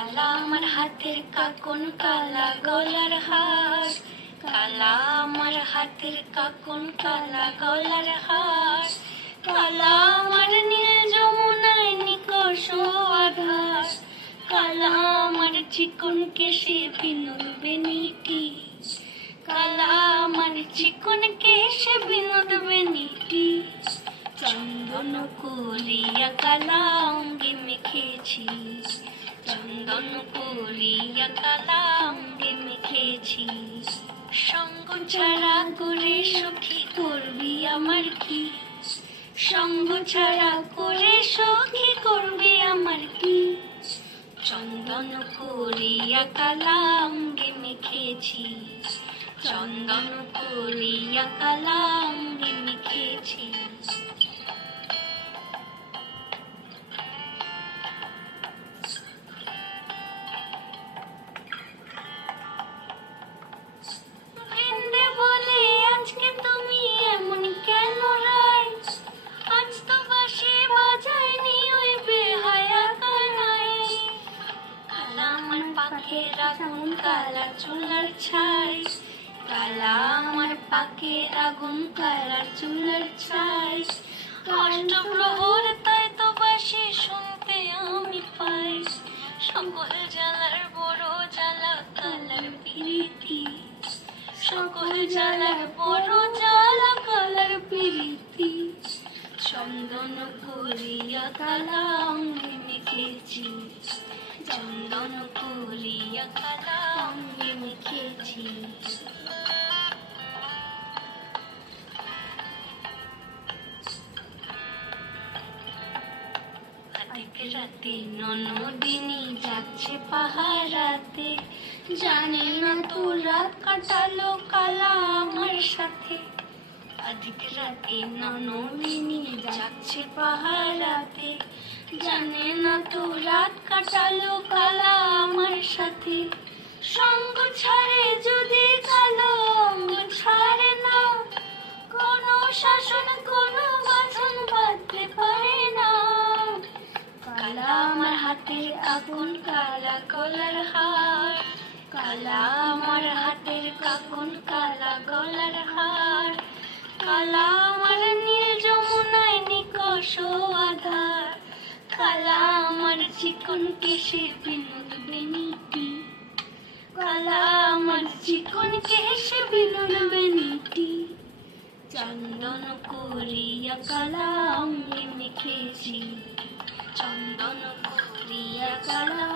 কালা আমার হাতের কাকন, কালা গলার হার, কালা আমার হাতের কাকন, কালা গলার হার, কালা আমার নীল যমুনায় নিকষ আধার, কালা আমার চিকন কেশে বিনোদ বেনিটি, কালা আমার চিকন কেশে বিনোদ বেনিটি, চন্দন করিয়া কালা অঙ্গে মেখেছি, চন্দন করিয়া কালা অঙ্গে মেখেছি। সঙ্গ ছাড়া করে সখী করবি আমার কি, সঙ্গ ছাড়া করে সখী করবি আমার কি, চন্দন করিয়া কালা অঙ্গে মেখেছি, চন্দন করিয়া কালা অঙ্গে মেখেছি। বৃন্দে বলে আজকে তুমি এমন কেন রায়, আজ তো বাঁশি বাজায়নি ওই বেহায়া কানাই, কালা আমার পাখের আগুন, কালা চুলার ছাই, কালা আমার পাখের আগুন, কালা চুলার ছাই, অষ্টপ্রহর তাই তো বাঁশি শুনতে আমি পাই, সকল জ্বালার বড় জ্বালা কালার প্রীতি, সকল জ্বালার বড় জ্বালা কালার প্রীতি, চন্দন করিয়া কালা অঙ্গে মেখেছি, চন্দন করিয়া কালা অঙ্গে মেখেছি। রাতে ননদিনী যাচ্ছে পাহারাতে, জানে না তো রাত কাটালো কালা আমার সাথে, আজকে রাতে ননদিনী যাচ্ছে পাহারাতে, জানে না তো রাত কাটালো কালা আমার সাথে, সঙ্গ ছাড়ে যদি কালো অঙ্গ ছাড়ে না, কোনো শাসন কোনো বাঁধন বাঁধতে পারে না, কালা আমার হাতের আগুন, কালা গলার হার, কালা আমার হাতের কাকন, কালা গলার হার, কালা আমার নীল যমুনায় নিকষ আধার, কালা আমার চিকন কেশে বিনোদ বেনিটি, কালা আমার চিকন কেশে বিনোদ বেনিটি, চন্দন করিয়া কালা অঙ্গে মেখেছি, চন্দন করিয়া কালা